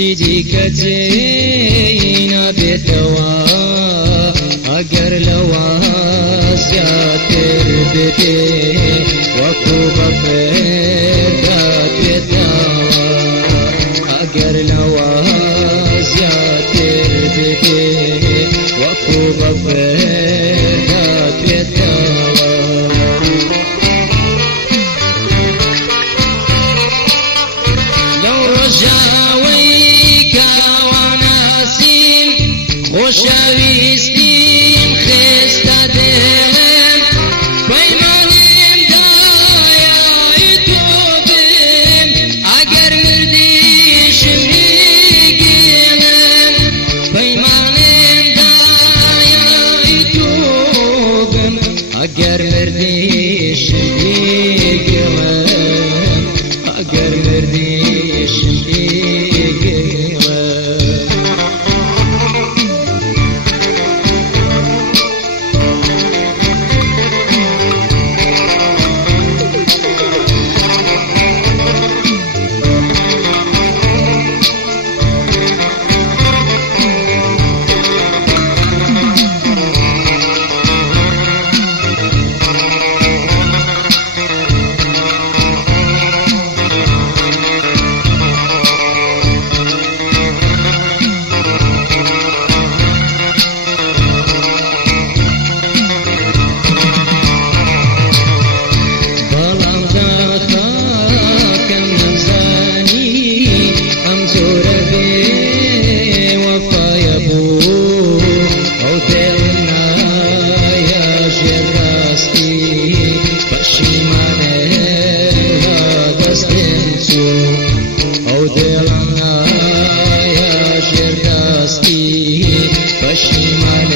سيدي كتينا بتوا أجر لوا زياتر بتي وكوب فردات بتوا أجر لوا زياتر بتي وكوب فردات بتوا لو رجعوي خوشویستیم خسته دلم پیمانیم دایای تو بم اگر مردی شمریگیم پیمانیم دایای تو بم اگر مردی شمریگیم اگر مردی شمریگیم Hacî